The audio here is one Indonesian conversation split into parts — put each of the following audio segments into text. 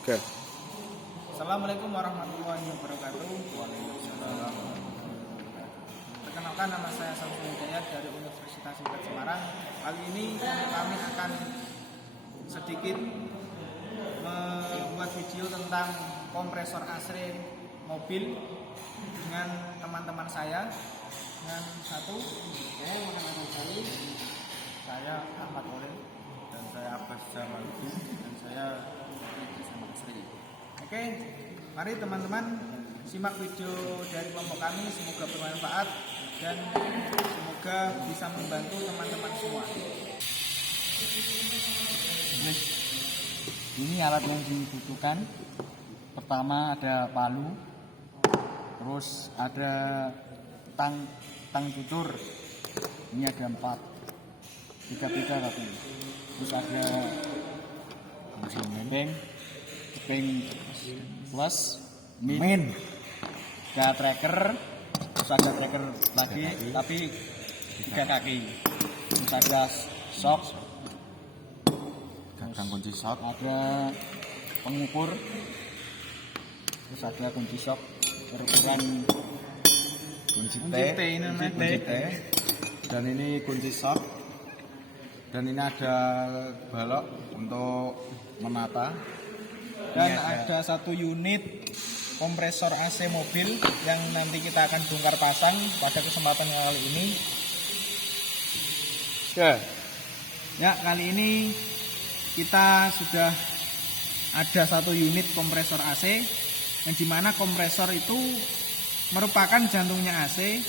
Oke. Assalamualaikum warahmatullahi wabarakatuh. Waalaikumsalam. Perkenalkan, nama saya Samsul Hidayat dari Universitas Islam Semarang. Kali ini kami akan sedikit membuat video tentang kompresor AC mobil dengan teman-teman saya. Dengan satu, saya Ahmad Oleh, Dan saya Abbas Jamaluddin, dan saya sama Sri. Oke, mari teman-teman simak video dari kelompok kami. Semoga bermanfaat dan semoga bisa membantu teman-teman semua. Ini alat yang dibutuhkan. Pertama ada palu, terus ada tang cucur. Ini ada 4, 3 tapi. Terus ada peng plus min, ada tracker, terus ada tracker lagi tapi 3 kaki. Terus ada shock, Gagang kunci shock. ada pengukur, terus ada kunci shock berukuran Kunci T. ini namanya Kunci T. Dan ini kunci shock. Dan ini ada balok untuk menata. Dan Ini ada satu unit kompresor AC mobil yang nanti kita akan bongkar pasang pada kesempatan kali ini. Oke. Ya, kali ini kita sudah ada satu unit kompresor AC yang dimana kompresor itu merupakan jantungnya AC,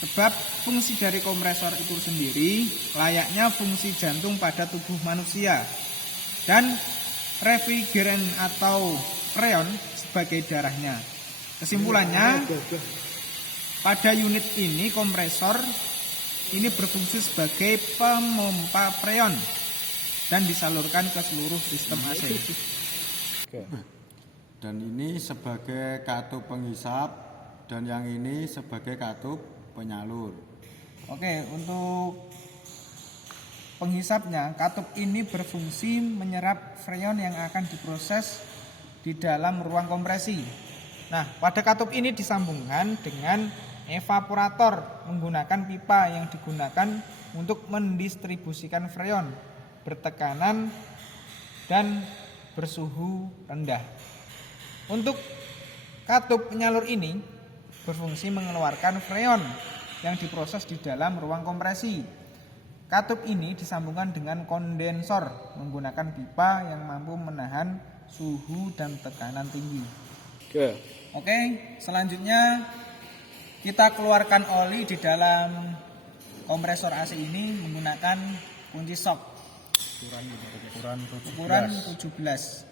sebab fungsi dari kompresor itu sendiri layaknya fungsi jantung pada tubuh manusia, dan refrigeran atau freon sebagai darahnya. Kesimpulannya, pada unit ini kompresor ini berfungsi sebagai pemompa freon dan disalurkan ke seluruh sistem AC. Oke. Dan ini sebagai katup penghisap, dan yang ini sebagai katup penyalur. Oke, untuk penghisapnya, katup ini berfungsi menyerap freon yang akan diproses di dalam ruang kompresi. Nah, pada katup ini disambungkan dengan evaporator menggunakan pipa yang digunakan untuk mendistribusikan freon bertekanan dan bersuhu rendah. Untuk katup penyalur ini berfungsi mengeluarkan freon yang diproses di dalam ruang kompresi. Katup ini disambungkan dengan kondensor menggunakan pipa yang mampu menahan suhu dan tekanan tinggi. Oke, selanjutnya kita keluarkan oli di dalam kompresor AC ini menggunakan kunci shock ukuran 17.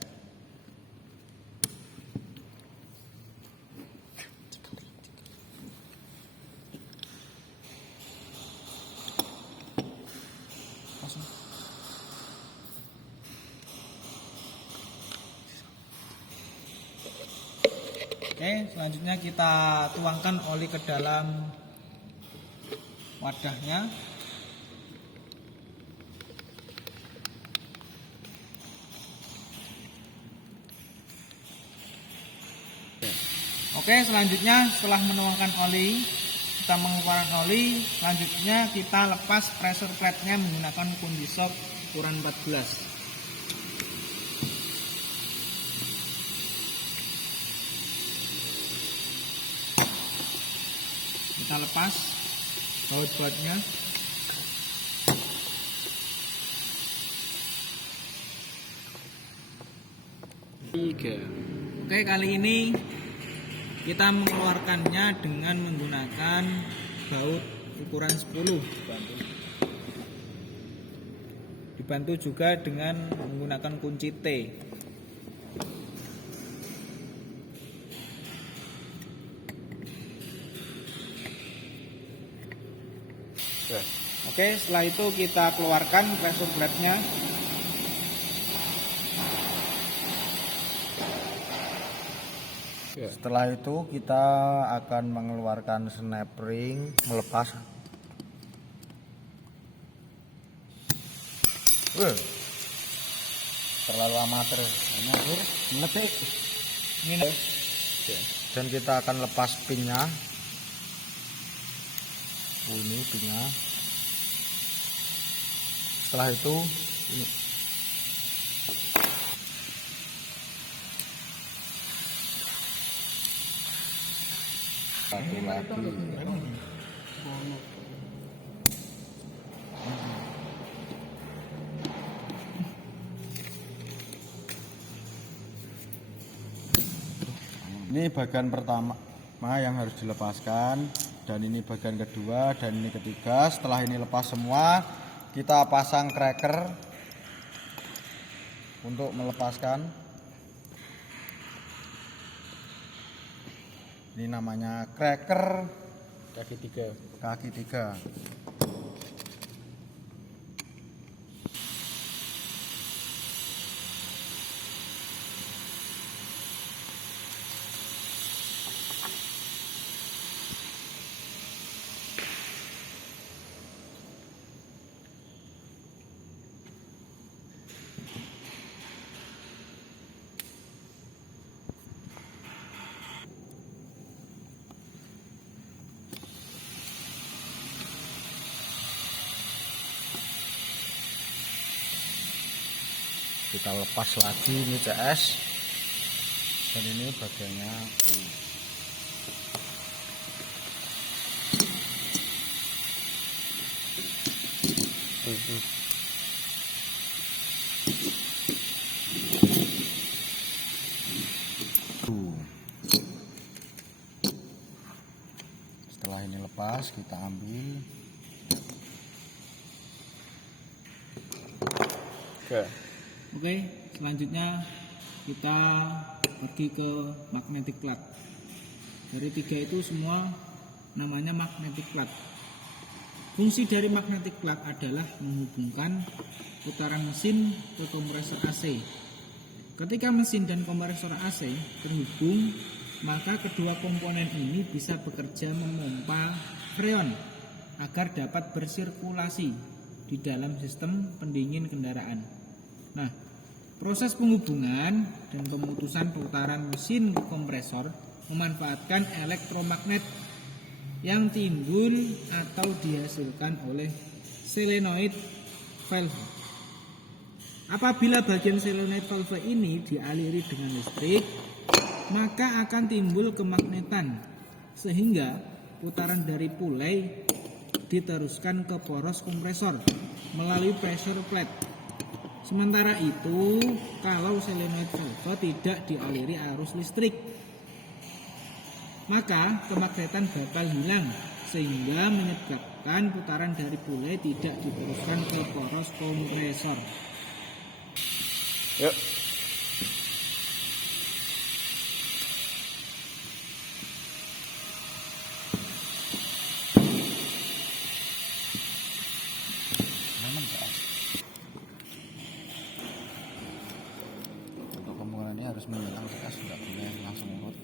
Oke, selanjutnya kita tuangkan oli ke dalam wadahnya. Oke, selanjutnya setelah menuangkan oli, kita mengeluarkan oli, selanjutnya kita lepas pressure plate-nya menggunakan kunci shock ukuran 14. Kita lepas baut-bautnya. Oke, kali ini kita mengeluarkannya dengan menggunakan baut ukuran 10. Dibantu juga dengan menggunakan kunci T. Oke, setelah itu kita keluarkan pressure plate-nya. Setelah itu kita akan mengeluarkan snap ring, melepas. terlalu amatir. Ngetik. Ini Dan kita akan lepas pinnya. Ini pinnya. Setelah itu ini. Satu lagi. Ini bagian pertama yang harus dilepaskan, dan ini bagian kedua, dan ini ketiga. Setelah ini lepas semua, kita pasang cracker untuk melepaskan. Ini namanya cracker kaki tiga. Kita lepas lagi ini CS, dan ini bagiannya Setelah ini lepas, kita ambil. Oke, selanjutnya kita pergi ke magnetic plug. Dari tiga itu semua namanya magnetic plug. Fungsi dari magnetic plug adalah menghubungkan putaran mesin ke kompresor AC. Ketika mesin dan kompresor AC terhubung, maka kedua komponen ini bisa bekerja memompa freon agar dapat bersirkulasi di dalam sistem pendingin kendaraan. Nah, proses penghubungan dan pemutusan putaran mesin ke kompresor memanfaatkan elektromagnet yang timbul atau dihasilkan oleh solenoid valve. Apabila bagian solenoid valve ini dialiri dengan listrik, maka akan timbul kemagnetan sehingga putaran dari pulai diteruskan ke poros kompresor melalui pressure plate. Sementara itu, kalau solenoid valve tidak dialiri arus listrik, maka kemagnetan bakal hilang sehingga menyebabkan putaran dari pulai tidak diteruskan ke poros kompresor. Yuk. Untuk pembuangan ini harus menyelang CS, tidak boleh langsung urut.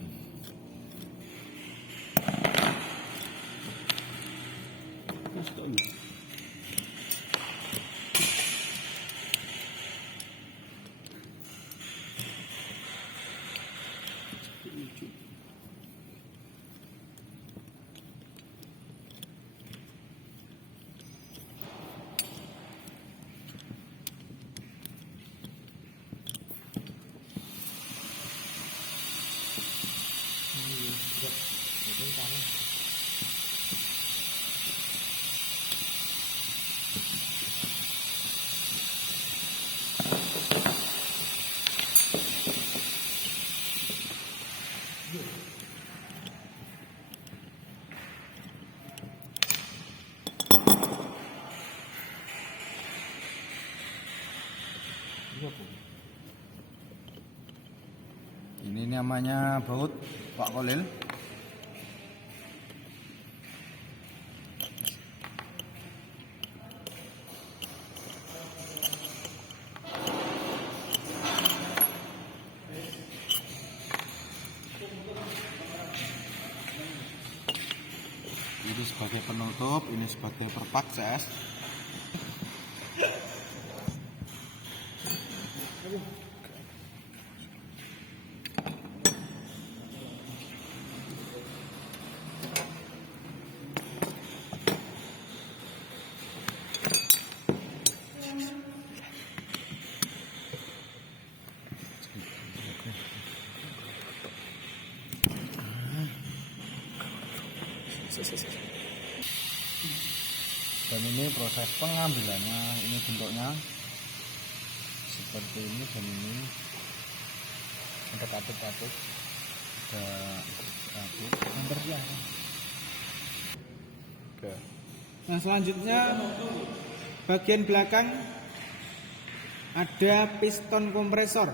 Ini namanya baut Pak Kolil. Ini sebagai penutup, ini sebagai perpak CS. Dan ini proses pengambilannya, ini bentuknya seperti ini, dan ini ada katup-katup, ada katup ya. Oke. Nah, selanjutnya bagian belakang ada piston kompresor.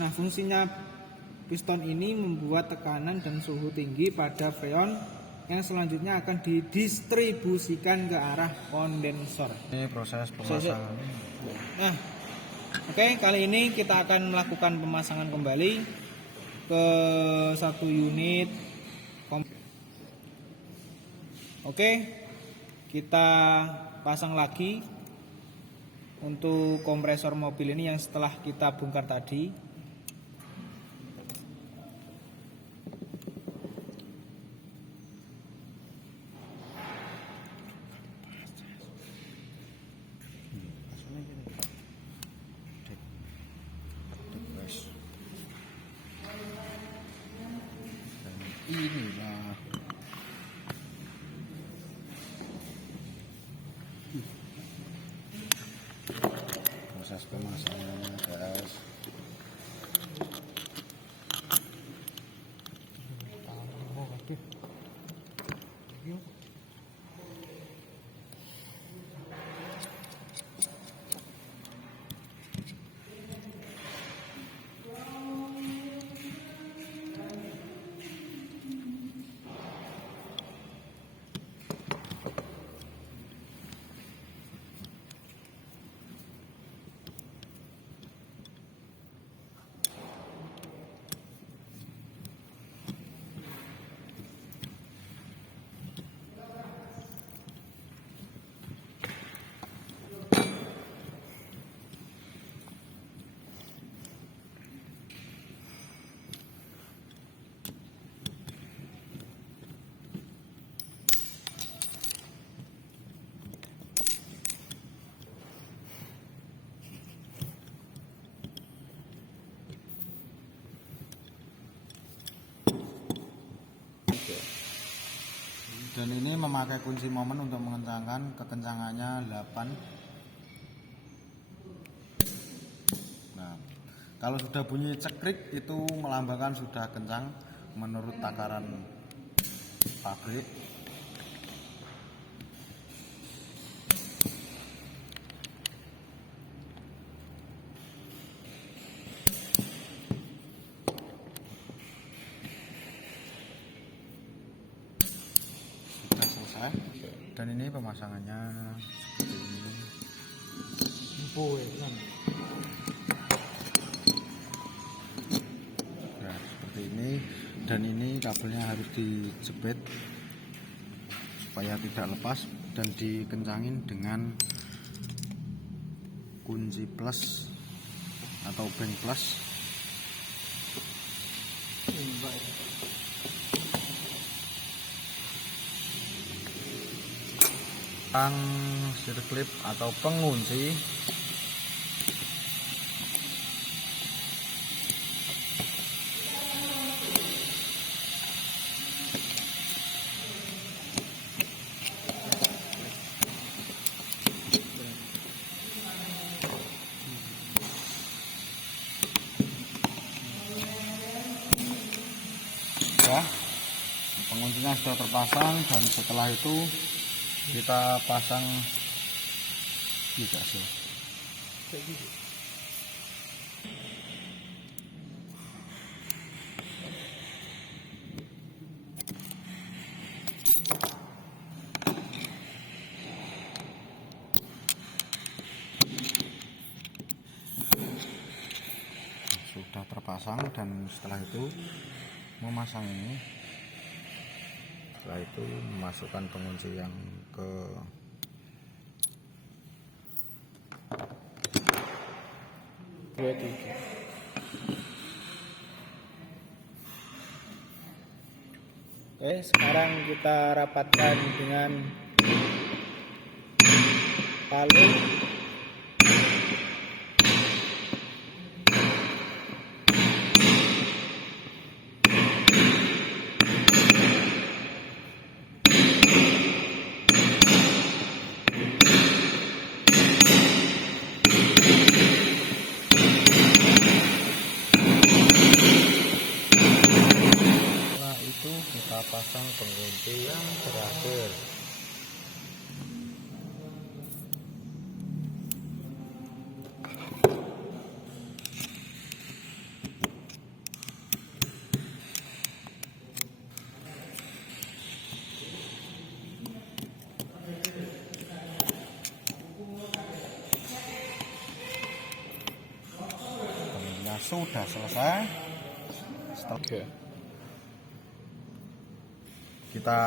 Nah, fungsinya piston ini membuat tekanan dan suhu tinggi pada freon yang selanjutnya akan didistribusikan ke arah kondensor. Ini proses pemasangan. Nah, oke, kali ini kita akan melakukan pemasangan kembali ke satu unit. Oke, kita pasang lagi untuk kompresor mobil ini yang setelah kita bongkar tadi. Inilah proses pemasangannya, guys. Dan ini memakai kunci momen untuk mengencangkan, kekencangannya 8. Nah, kalau sudah bunyi cekrik itu melambangkan sudah kencang menurut takaran pabrik. Dan ini pemasangannya seperti ini. Nah, seperti ini. Dan ini kabelnya harus dijepit supaya tidak lepas dan dikencangin dengan kunci plus atau bank plus. Sirklip atau pengunci ya, penguncinya sudah terpasang, dan setelah itu kita pasang juga sih. Sudah terpasang, dan setelah itu memasang ini. Setelah itu memasukkan pengunci yang ke Oke, sekarang kita rapatkan dengan palu. sudah selesai. Kita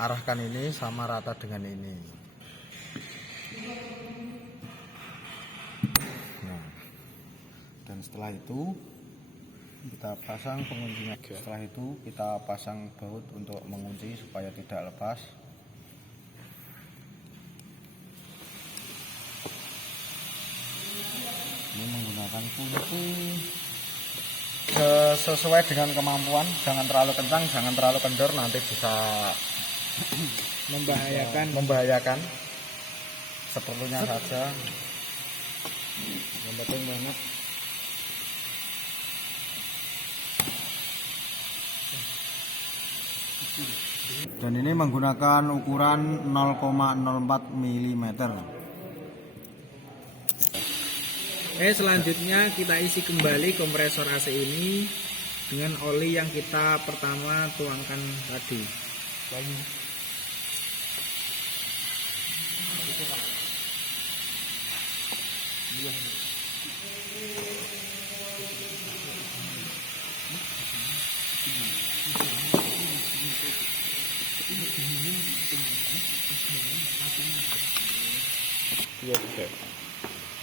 arahkan ini sama rata dengan ini. Nah, dan setelah itu kita pasang penguncinya. Setelah itu kita pasang baut untuk mengunci supaya tidak lepas. Ini menggunakan kunci sesuai dengan kemampuan, jangan terlalu kencang, jangan terlalu kendor, nanti bisa membahayakan. Seperlunya saja. Yang penting banget. Dan ini menggunakan ukuran 0,04 mm. Oke, selanjutnya kita isi kembali kompresor AC ini dengan oli yang kita pertama tuangkan tadi.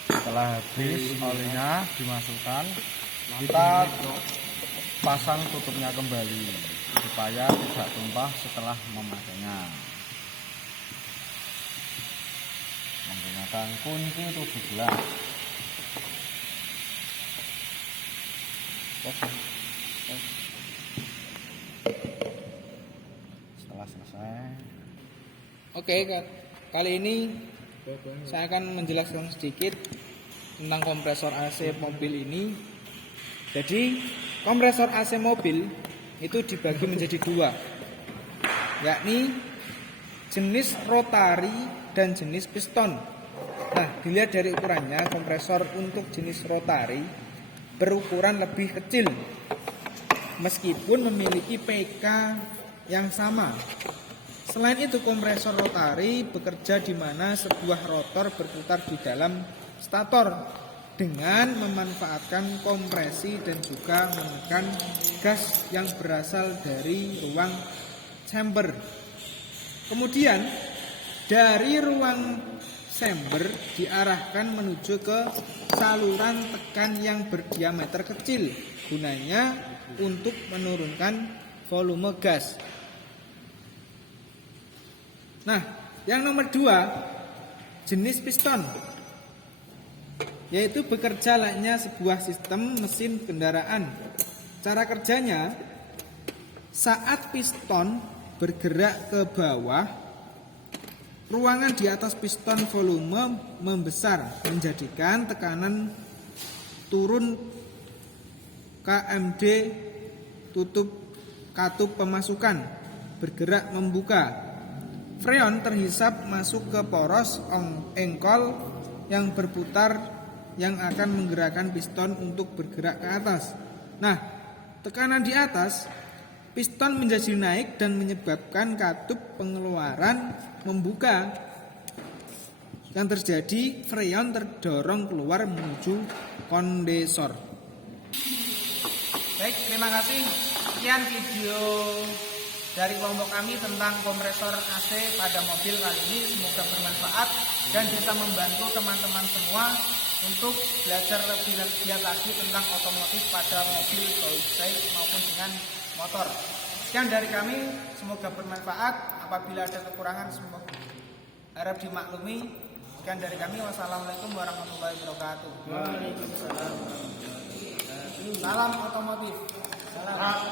Setelah habis olinya dimasukkan, kita pasang tutupnya kembali supaya tidak tumpah setelah memakainya. Menggunakan kunci 17. Setelah selesai. Oke, kali ini saya akan menjelaskan sedikit tentang kompresor AC mobil ini. Jadi kompresor AC mobil itu dibagi menjadi dua, yakni jenis rotari dan jenis piston. Nah, dilihat dari ukurannya, kompresor untuk jenis rotari berukuran lebih kecil meskipun memiliki PK yang sama. Selain itu, kompresor rotari bekerja di mana sebuah rotor berputar di dalam stator dengan memanfaatkan kompresi dan juga menekan gas yang berasal dari ruang chamber. Kemudian dari ruang chamber diarahkan menuju ke saluran tekan yang berdiameter kecil, gunanya untuk menurunkan volume gas. Nah, yang nomor 2, jenis piston, yaitu bekerja layaknya sebuah sistem mesin kendaraan. Cara kerjanya, saat piston bergerak ke bawah, ruangan di atas piston volume membesar, menjadikan tekanan turun KMD tutup katup pemasukan bergerak membuka. Freon terhisap masuk ke poros engkol yang berputar yang akan menggerakkan piston untuk bergerak ke atas. Nah, tekanan di atas, piston menjadi naik dan menyebabkan katup pengeluaran membuka. Yang terjadi, freon terdorong keluar menuju kondensor. Baik, terima kasih. Sekian video dari kelompok kami tentang kompresor AC pada mobil kali ini. Semoga bermanfaat dan bisa membantu teman-teman semua untuk belajar lebih giat lagi tentang otomotif pada mobil baik maupun dengan motor. Sekian dari kami, semoga bermanfaat. Apabila ada kekurangan, semoga harap dimaklumi. Sekian dari kami, wassalamualaikum warahmatullahi wabarakatuh. Waalaikumsalam. Salam otomotif. Salam.